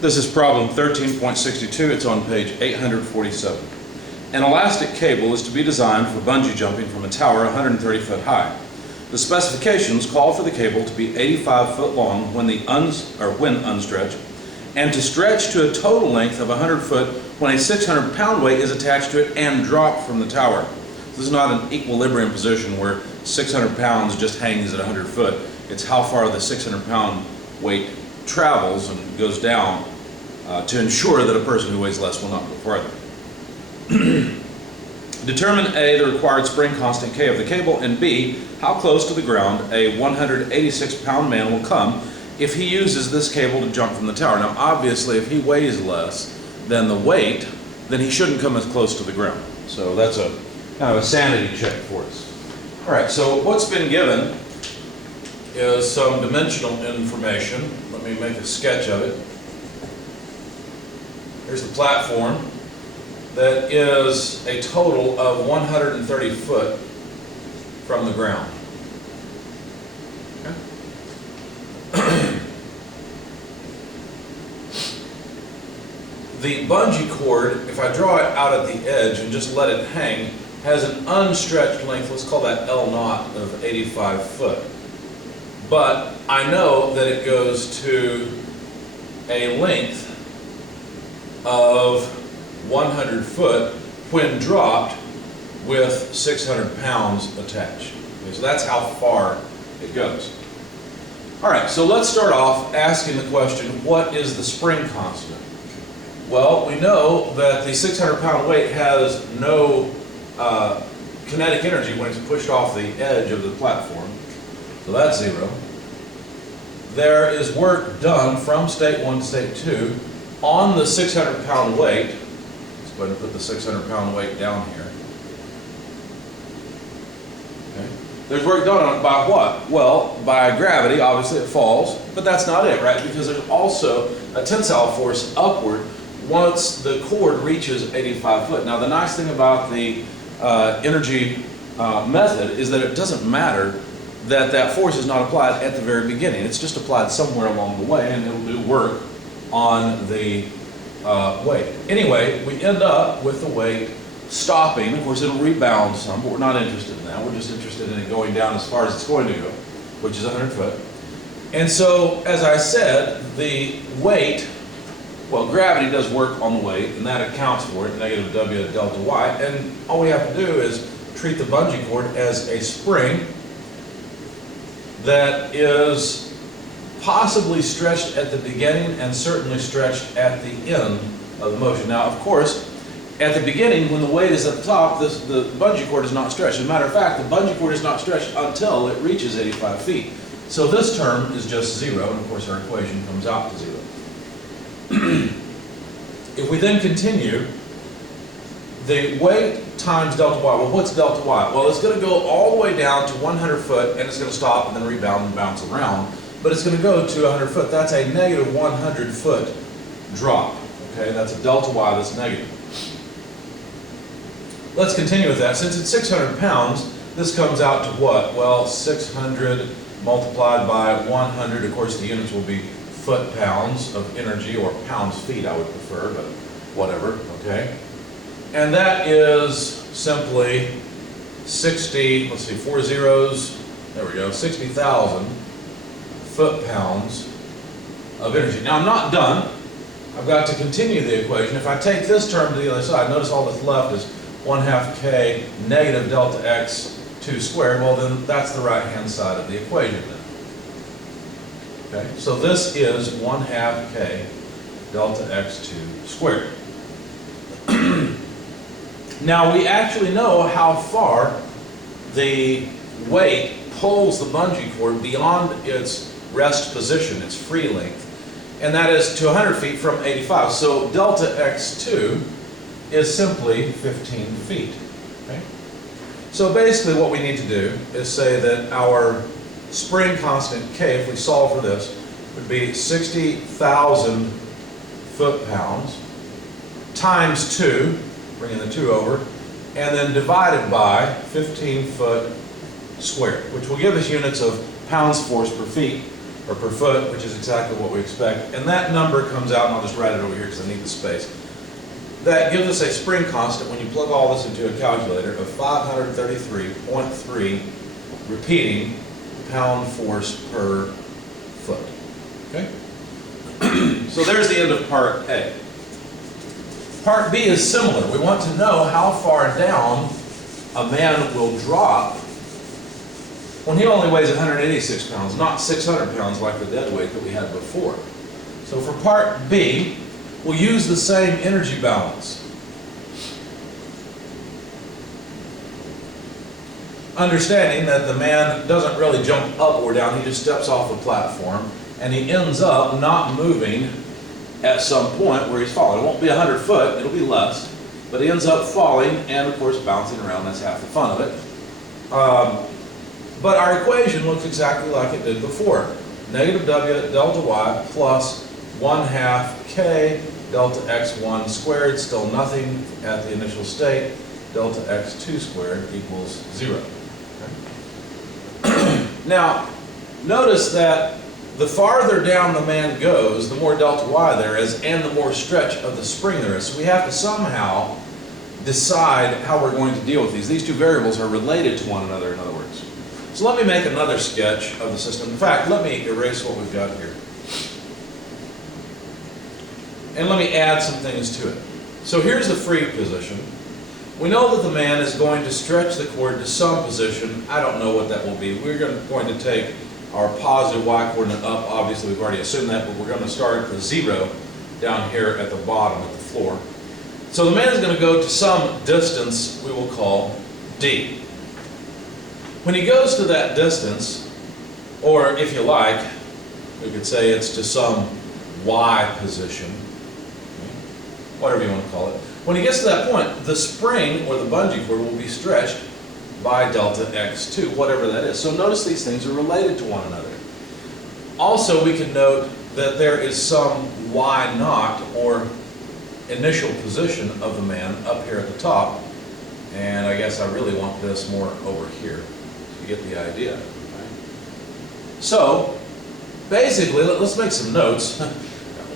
This is problem 13.62. It's on page 847. An elastic cable is to be designed for bungee jumping from a tower 130 foot high. The specifications call for the cable to be 85 foot long when unstretched, and to stretch to a total length of 100 foot when a 600 pound weight is attached to it and dropped from the tower. This is not an equilibrium position where 600 pounds just hangs at 100 foot. It's how far the 600 pound weight travels and goes down to ensure that a person who weighs less will not go farther. Determine A, the required spring constant K of the cable, and B, how close to the ground a 186 pound man will come if he uses this cable to jump from the tower. Now obviously if he weighs less than the weight, then he shouldn't come as close to the ground. So that's a kind of a sanity check for us. All right, so what's been given is some dimensional information. Let me make a sketch of it. Here's the platform that is a total of 130 foot from the ground. Okay. The bungee cord, if I draw it out at the edge and just let it hang, has an unstretched length, let's call that L naught, of 85 foot. But I know that it goes to a length of 100 foot when dropped with 600 pounds attached. Okay, so that's how far it goes. All right, so let's start off asking the question, what is the spring constant? Well, we know that the 600 pound weight has no kinetic energy when it's pushed off the edge of the platform. So that's 0. There is work done from state 1 to state 2 on the 600 pound weight. Let's go ahead and put the 600 pound weight down here. Okay. There's work done on it by what? Well, by gravity, obviously it falls, but that's not it, right? Because there's also a tensile force upward once the cord reaches 85 foot. Now the nice thing about the energy method is that it doesn't matter that that force is not applied at the very beginning. It's just applied somewhere along the way, and it'll do work on the weight. Anyway, we end up with the weight stopping. Of course, it'll rebound some, but we're not interested in that. We're just interested in it going down as far as it's going to go, which is 100 foot. And so, as I said, the weight, well, gravity does work on the weight, and that accounts for it, negative W delta Y. And all we have to do is treat the bungee cord as a spring that is possibly stretched at the beginning and certainly stretched at the end of the motion. Now, of course, at the beginning, when the weight is at the top, the bungee cord is not stretched. As a matter of fact, the bungee cord is not stretched until it reaches 85 feet. So this term is just 0, and of course our equation comes out to 0. If we then continue, the weight times delta y, well, what's delta y? Well, it's going to go all the way down to 100 foot, and it's going to stop and then rebound and bounce around. But it's going to go to 100 foot. That's a negative 100 foot drop. Okay, that's a delta y that's negative. Let's continue with that. Since it's 600 pounds, this comes out to what? Well, 600 multiplied by 100. Of course, the units will be foot-pounds of energy, or pounds-feet, I would prefer, but whatever, okay? And that is simply 60, let's see, 4 zeros, there we go, 60,000 foot-pounds of energy. Now, I'm not done. I've got to continue the equation. If I take this term to the other side, notice all that's left is 1/2 K negative delta X 2 squared. Well, then that's the right-hand side of the equation then. Okay, so this is 1/2 K delta X 2 squared. Now we actually know how far the weight pulls the bungee cord beyond its rest position, its free length, and that is to 100 feet from 85. So delta X2 is simply 15 feet. Okay? So basically what we need to do is say that our spring constant K, if we solve for this, would be 60,000 foot-pounds times 2, bringing the 2 over, and then divided by 15 foot squared, which will give us units of pounds force per feet. or per foot, which is exactly what we expect. And that number comes out, and I'll just write it over here because I need the space. That gives us a spring constant, when you plug all this into a calculator, of 533.3 repeating pound force per foot. Okay? So there's the end of part A. Part B is similar. We want to know how far down a man will drop when he only weighs 186 pounds, not 600 pounds like the dead weight that we had before. So for part B, we'll use the same energy balance. Understanding that the man doesn't really jump up or down, he just steps off the platform, and he ends up not moving at some point where he's falling. It won't be 100 foot, it'll be less, but he ends up falling and of course bouncing around. That's half the fun of it. But our equation looks exactly like it did before. Negative W delta Y plus 1/2 K delta x1 squared, still nothing at the initial state, delta x2 squared equals 0. Okay. Now, notice that the farther down the man goes, the more delta Y there is, and the more stretch of the spring there is. So we have to somehow decide how we're going to deal with these. These two variables are related to one another, in other words. So let me make another sketch of the system. In fact, let me erase what we've got here. And let me add some things to it. So here's the free position. We know that the man is going to stretch the cord to some position. I don't know what that will be. We're going to take our positive y coordinate up. Obviously, we've already assumed that, but we're going to start at the 0 down here at the bottom of the floor. So the man is going to go to some distance we will call D. When he goes to that distance, or if you like, we could say it's to some y position, whatever you want to call it. When he gets to that point, the spring or the bungee cord will be stretched by delta x2, whatever that is. So notice these things are related to one another. Also, we can note that there is some y naught, or initial position of the man, up here at the top. And I guess I really want this more over here. You get the idea. Right? So, basically, let's make some notes.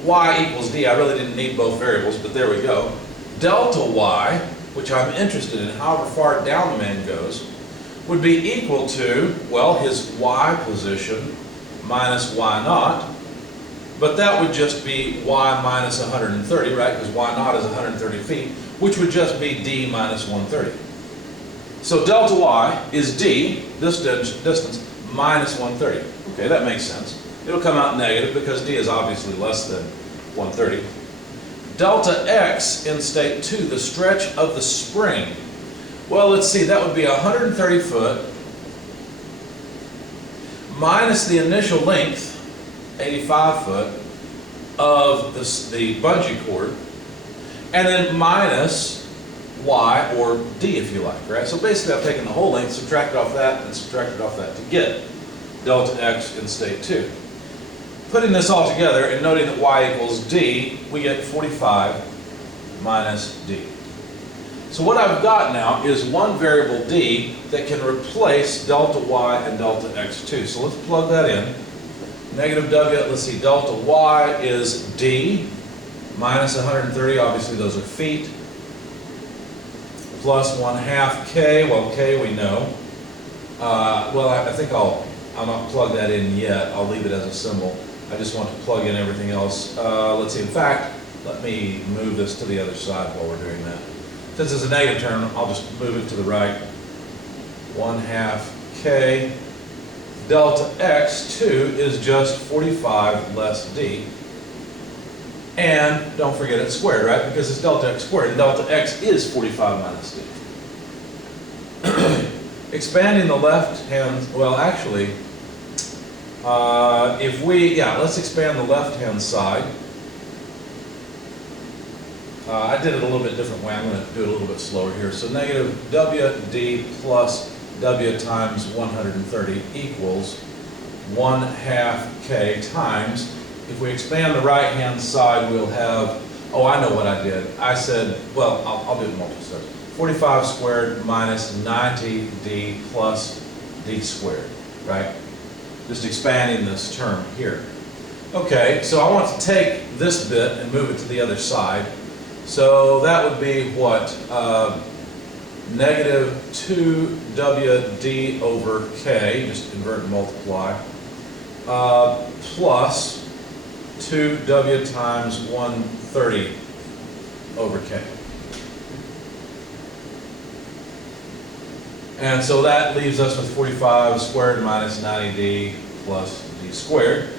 Y equals D. I really didn't need both variables, but there we go. Delta Y, which I'm interested in, however far down the man goes, would be equal to, well, his Y position minus Y naught, but that would just be Y minus 130, right? Because Y naught is 130 feet, which would just be D minus 130. So delta Y is D, this distance, minus 130. Okay, that makes sense. It'll come out negative because D is obviously less than 130. Delta X in state 2, the stretch of the spring. Well, let's see, that would be 130 foot minus the initial length, 85 foot, of the bungee cord, and then minus Y, or D if you like, right? So basically I've taken the whole length, subtracted off that, and subtracted off that to get delta X in state 2. Putting this all together and noting that Y equals D, we get 45 minus D. So what I've got now is one variable D that can replace delta Y and delta X2. So let's plug that in. Negative W, let's see, delta Y is D minus 130, obviously those are feet, plus 1/2 K, well K we know. Well, I think I'll not plug that in yet, I'll leave it as a symbol. I just want to plug in everything else. Let's see, in fact, let me move this to the other side while we're doing that. Since it's a negative term, I'll just move it to the right. 1/2 K. Delta X2 is just 45 less D. And don't forget it's squared, right? Because it's delta X squared, and delta X is 45 minus D. Expanding the left hand, well actually, let's expand the left-hand side. I did it a little bit different way. I'm going to do it a little bit slower here. So negative WD plus W times 130 equals 1/2 K times, if we expand the right-hand side, we'll have, oh, I know what I did. I said, well, I'll do it multiple steps. 45 squared minus 90D plus D squared, right? just expanding this term here. Okay, so I want to take this bit and move it to the other side. So that would be what? Negative 2WD over K, just invert and multiply, plus 2W times 130 over K. And so that leaves us with 45 squared minus 90D plus D squared.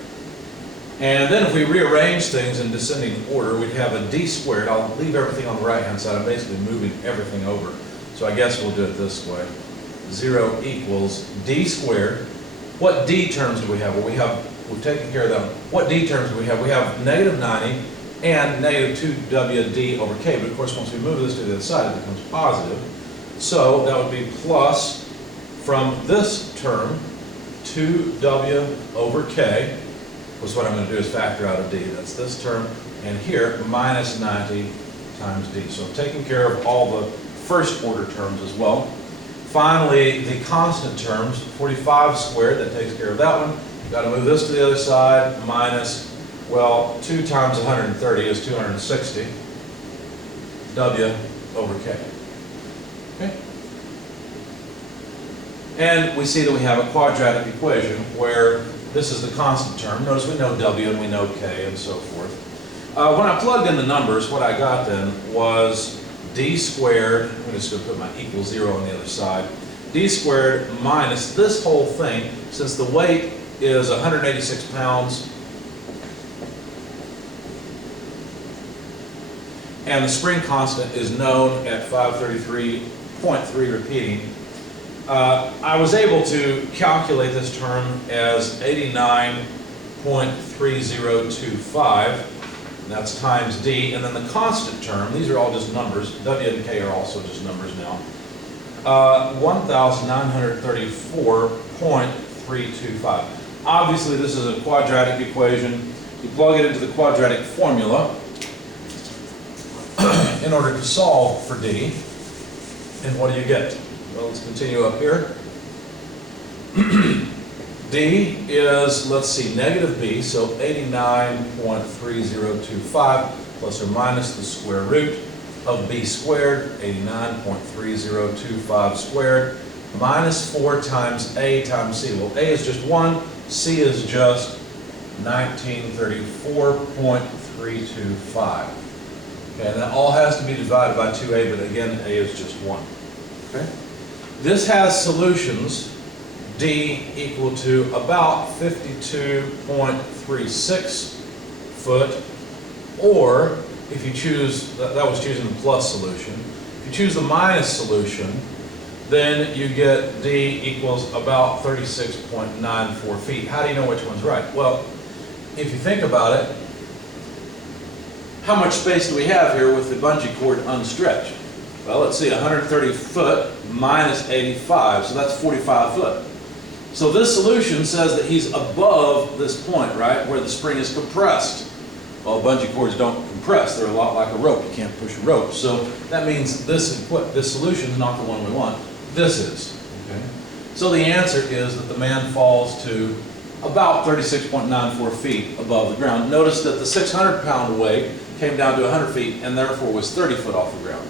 And then if we rearrange things in descending order, we'd have a D squared. I'll leave everything on the right-hand side. I'm basically moving everything over. So I guess we'll do it this way. 0 equals D squared. What D terms do we have? Well, we've taken care of them. What D terms do we have? We have negative 90 and negative 2WD over K. But of course, once we move this to the other side, it becomes positive. So that would be plus, from this term, 2W over K, which what I'm going to do is factor out a D. That's this term. And here, minus 90 times D. So I'm taking care of all the first order terms as well. Finally, the constant terms, 45 squared, that takes care of that one. Got to move this to the other side, minus, well, 2 times 130 is 260, W over K. Okay? And we see that we have a quadratic equation where this is the constant term. Notice we know W and we know K and so forth. When I plugged in the numbers, what I got then was D squared, I'm just going to put my equal 0 on the other side, D squared minus this whole thing, since the weight is 186 pounds, and the spring constant is known at 533.3 repeating, I was able to calculate this term as 89.3025. That's times D, and then the constant term, these are all just numbers, W and K are also just numbers now, 1934.325. Obviously this is a quadratic equation. You plug it into the quadratic formula in order to solve for D, and what do you get? Well, let's continue up here. D is, let's see, negative B, so 89.3025 plus or minus the square root of B squared, 89.3025 squared, minus 4 times A times C. Well, A is just 1, C is just 1934.325. Okay, and that all has to be divided by 2A, but again, A is just 1. Okay? This has solutions. D equal to about 52.36 foot, or if you choose, that was choosing the plus solution. If you choose the minus solution, then you get D equals about 36.94 feet. How do you know which one's right? Well, if you think about it, how much space do we have here with the bungee cord unstretched? Well, let's see, 130 foot minus 85, so that's 45 foot. So this solution says that he's above this point, right, where the spring is compressed. Well, bungee cords don't compress. They're a lot like a rope. You can't push a rope. So that means this solution is not the one we want. This is. Okay? So the answer is that the man falls to about 36.94 feet above the ground. Notice that the 600-pound weight came down to 100 feet and therefore was 30 foot off the ground.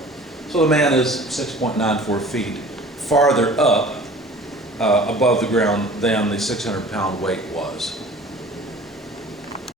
So the man is 6.94 feet farther up above the ground than the 600-pound weight was.